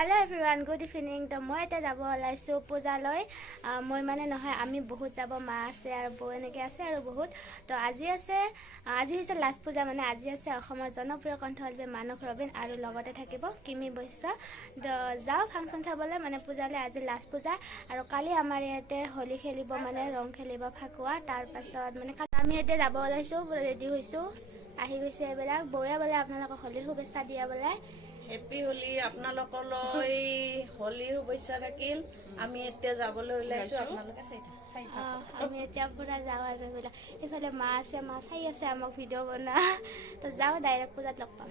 Hello everyone, good evening. তো মই এটা যাব ওলাইছো পূজালৈ। মই মানে নহয় আমি বহুত যাব মা আছে আৰু বৌ এনেকৈ আছে আৰু বহুত। তো আজি হৈছে লাষ্ট পূজা মানে আজি আছে অসমৰ জনপ্ৰিয় কণ্ঠশিল্পী মানস ৰবিন আৰু লগতে থাকিব কিমি বৈশ্য। তো যাওঁ ফাংচন চাবলৈ মানে পূজালৈ আজি লাষ্ট পূজা আৰু কালি আমাৰ ইয়াতে হোলী খেলিব মানে ৰং খেলিব ফাকুৱা। তাৰপাছত মানে আমি এতিয়া যাব ওলাইছোঁ, ৰেডি হৈছোঁ, আহি গৈছে এইবিলাক। বৌয়ে বোলে আপোনালোকক হোলীৰ শুভেচ্ছা দিয়া বোলে। হেপী হোলী আপোনালোকলৈ হোলীৰ শুভেচ্ছা থাকিল। আমি এতিয়া যাবলৈ ওলাইছোঁ, আপোনালোকে চাই থাকক। আমি এতিয়া পুৰা যাওঁ আৰু এইবিলাক। এইফালে মা আছে, মা চাই আছে আমাক ভিডিঅ' বনা। তো যাওঁ ডাইৰেক্ট পূজাত লগ পাম।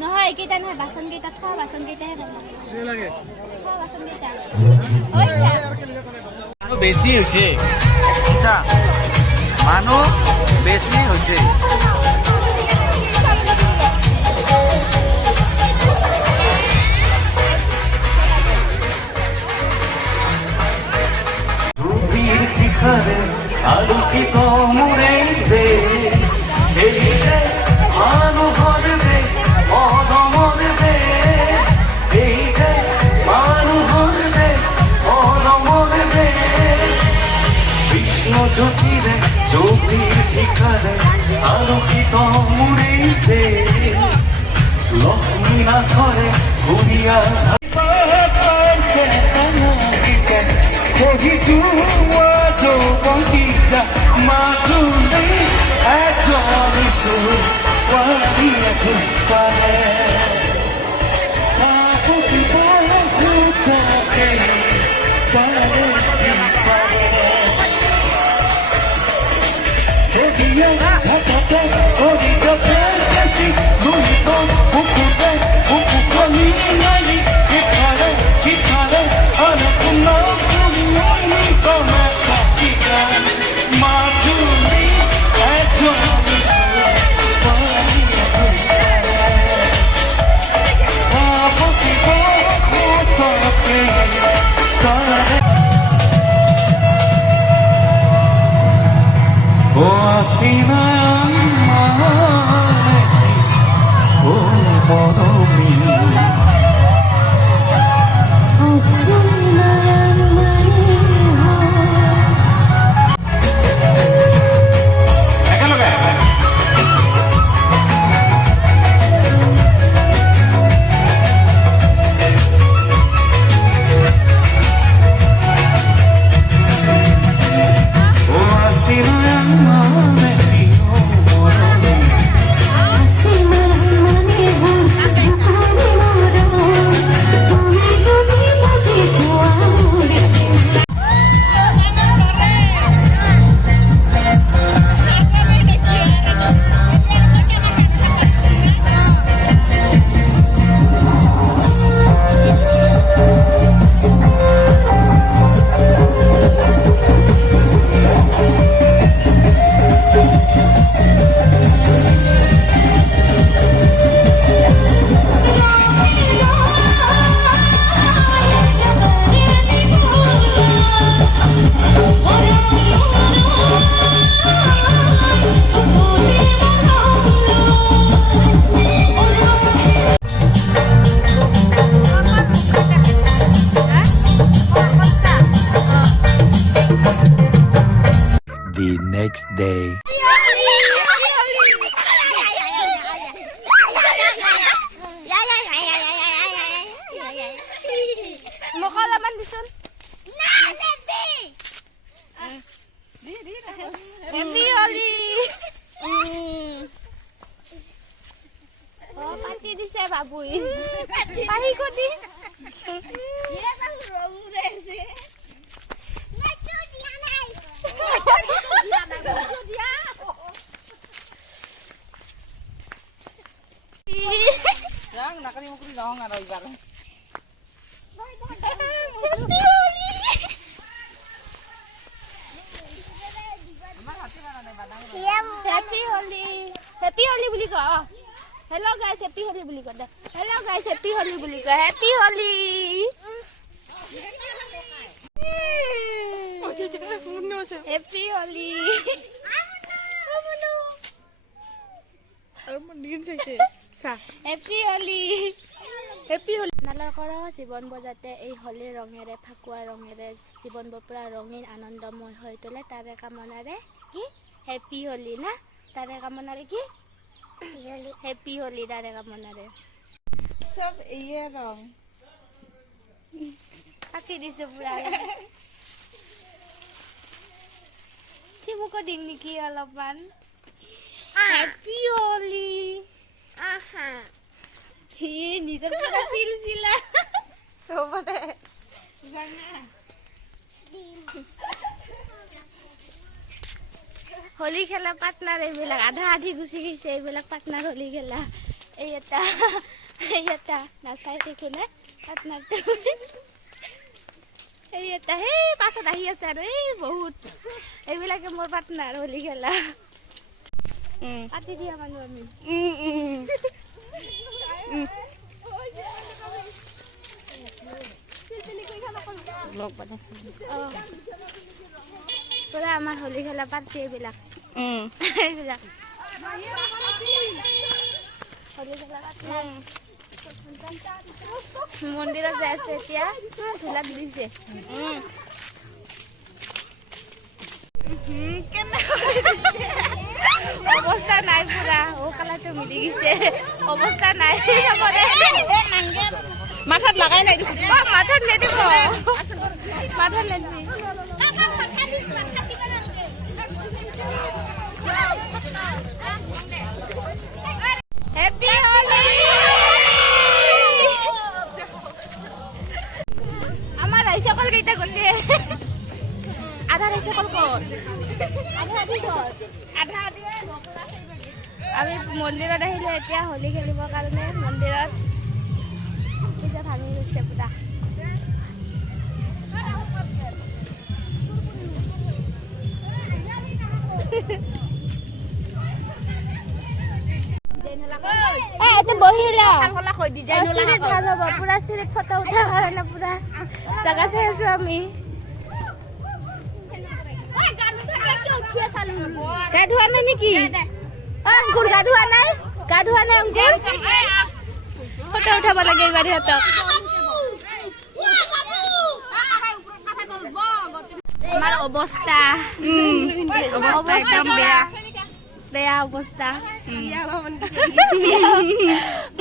নহয় এইকেইটা নহয়, বাচন কেইটা থোৱা, বাচন কেইটাহে ভাল লাগে। বাচন কেইটা বেছি হৈছে, মানুহ বেছি হৈছে। আলোকিত মোৰে মানুহৰ অদমৰ মানুহৰ অদমৰ কৃষ্ণ জ্যোতিৰে জ্যোতিৰ শিখাৰে আলোকিত মোৰে লক্ষ্মী নাথৰে ঘূৰিয়া মাজুলী এজনী ছোৱালী পাৰে The next day. Mokalaman disun. Happy Holi. Oh, pati dise babuin. Pahi ko di. Dia kan rong rese. Yang nakalimutan ko rin ako nga ibar. Happy Holi. Holi happy হলি বুলি ক হেল্ল' গাইছ হেপী হলি বুলি ক দে hello' গাইছ happy হলি বুলি ক happy হলি happy হলি happy হলি happy হলি নালৰ কৰ জীৱনবোৰ যাতে এই হোলীৰ ৰঙেৰে ফাকুৱা ৰঙেৰে জীৱনবোৰ পুৰা ৰঙীন আনন্দময় হৈ তোলে তাৰে কামনাৰে কি হেপী হলি না তাৰে কামনাৰে কি হেপী হলি তাৰে কামনাৰে চব ইয়ে ৰং কাটি দিছো পুৰা চিমুকো দিম নেকি অলপমান হেপী হলি হি নিজৰ পুৰা চিলচিলা হ'ব দে হোলী খেলা পাৰ্টনাৰ এইবিলাক আধা আধি গুচি গৈছে এইবিলাক পাৰ্টনাৰ হোলী খেলা এই এটা নাচাই দেখো নে পাৰ্টনাৰটো এই এটা সেই পাছত আহি আছে আৰু এই বহুত এইবিলাকে মোৰ পাৰ্টনাৰ হোলী খেলা কাটি দিয়া মানুহ আমি পুৰা আমাৰ হোলী খেলা পাৰ্টি এইবিলাক এইবিলাক হোলী খেলা মন্দিৰত যাই আছে এতিয়া ধূলা দিছে অৱস্থা নাই পুৰা ও কালাৰটো মিলি গৈছে অৱস্থা নাই মাথাত লগাই নাই মাথাত নেদিব মাথাত নেদিবি হেপী হোলী আমাৰ ৰাইজসকল কেইটা গ'লে আধা ৰাইজসকল ক'ত আমি মন্দিৰত আহিলো এতিয়া হোলী খেলিবৰ কাৰণে মন্দিৰত পূজা ভাঙি গৈছে পুৰা পুৰা চিৰিত ফটো উঠাৰ কাৰণে পুৰা জাগা চাই আছো আমি গা ধোৱা নাই নেকি অংকুৰ গা ধোৱা নাই অংকুৰ ফটো উঠাব লাগে এইবাৰ সিহঁতক আমাৰ অৱস্থা একদম বেয়া অৱস্থা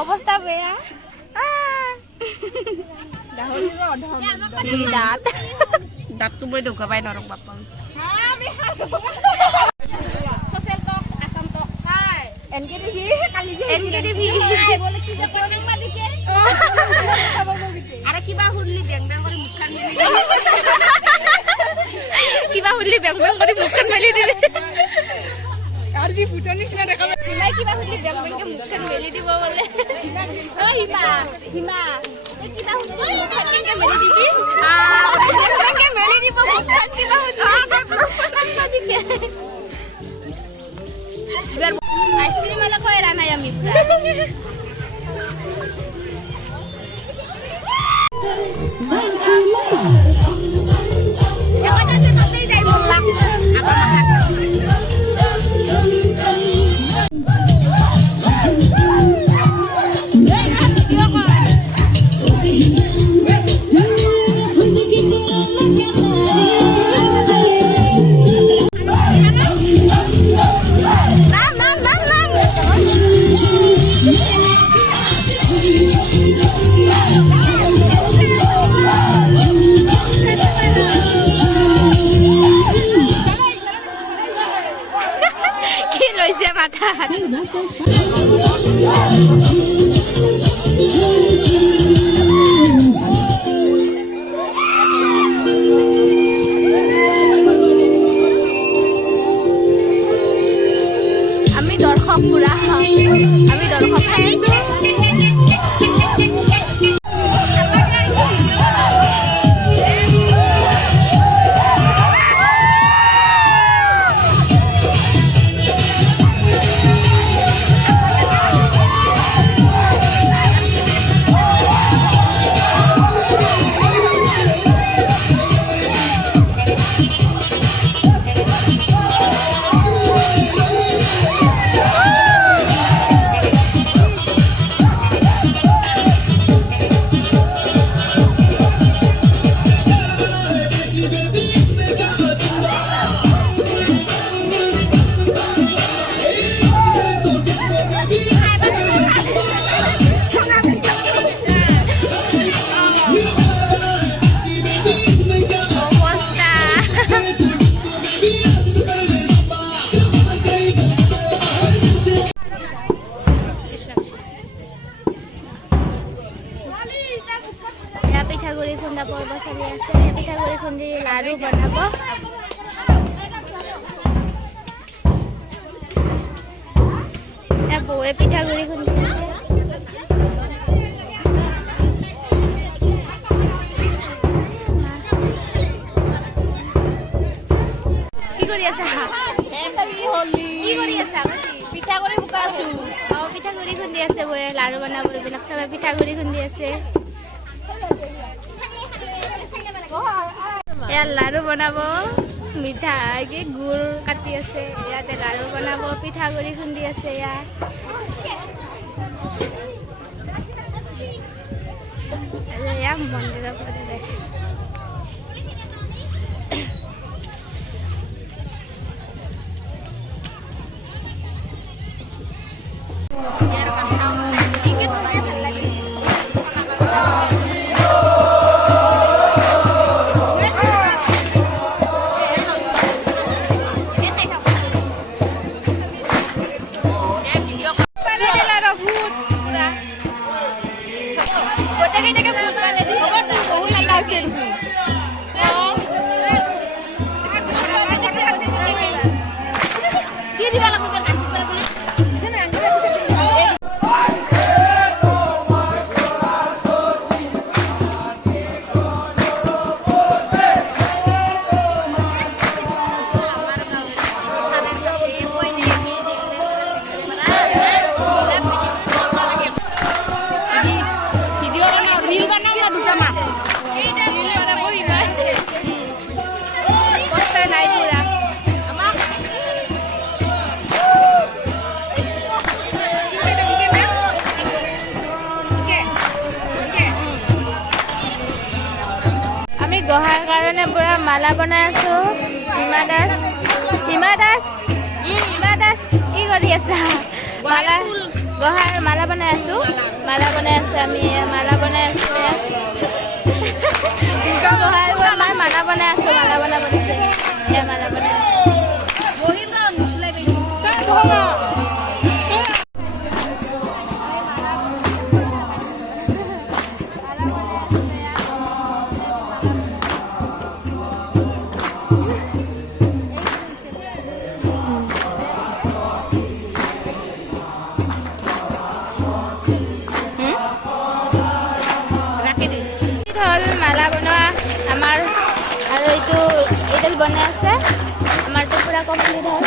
অৱস্থা বেয়া দাঁতটো মই ঢুকাবাই নৰং বাপা আৰু কিবা শুনলি বেং বেং কৰি মুখখন মেলি দিবি আৰু যি ফুটৰ নিচিনা দেখা হিমাই কিবা শুনলি বেং বেংকে মুখখন মেলি দিব বোলে অ হিমা কিবা শুনলি মুখখন কেনেকে মেলি দিবি কেনেকে মেলি দিব মুখখন কিবা শুনলি আইসক্রিম वाला कोई रहना है अमी पूरा আমি দর্শক পুরা আমি দর্শক খাইছো লাড়ু বনাব। বৌয়ে পিঠাগুড়ি খুন্দি আছে। কি কৰি আছা? কি কৰি আছা? পিঠাগুড়ি শুকাইছো। পিঠাগুড়ি খুন্দি আছে বৌয়ে, লাড়ু বনাব। এইবিলাক চবে পিঠাগুড়ি খুন্দি আছে। এয়া লাড়ু বনাব, মিঠা কি গুড় কাটি আছে। ইয়াতে লাড়ু বনাব, পিঠাগুড়ি খুন্দি আছে। ইয়াত এয়া মন্দিৰৰ পৰিৱেশ। গহাৰ কাৰণে পুৰা মালা বনাই আছো। হিমা দাস কি কৰি আছা? মালা গহাৰ মালা বনাই আছো। আমি মালা বনাই আছো। গহাৰ মালা বনাই আছো। মালা বনাব দিছে। মালা বনাই আছো। মালা বনোৱা আমাৰ আৰু এইডাল বনাই আছে। আমাৰতো পুৰা কমপ্লিট হ'ল।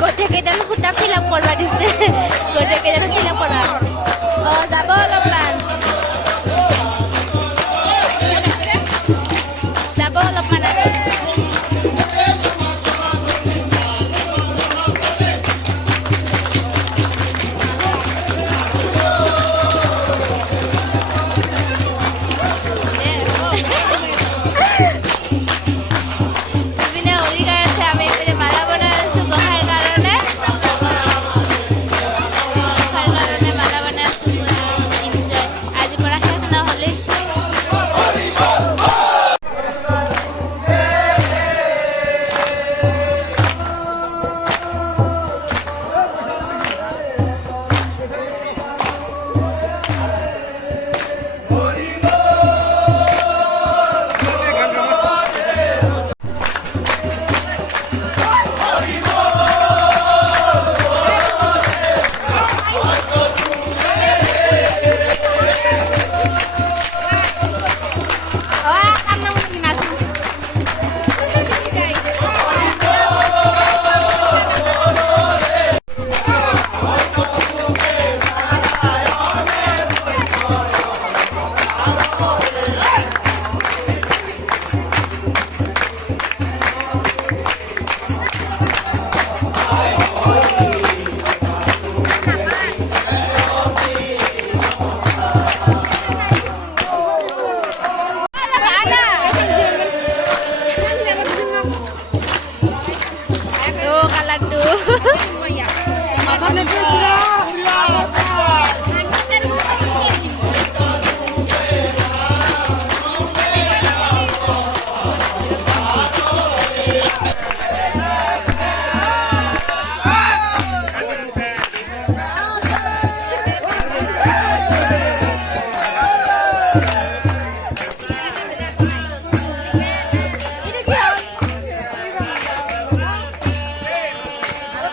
গোটেইকেইডাল সূতা ফিল আপ কৰিব দিছে। গোটেইকেইডাল ফিল আপ কৰা। যাব অলপমান।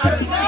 Happy birthday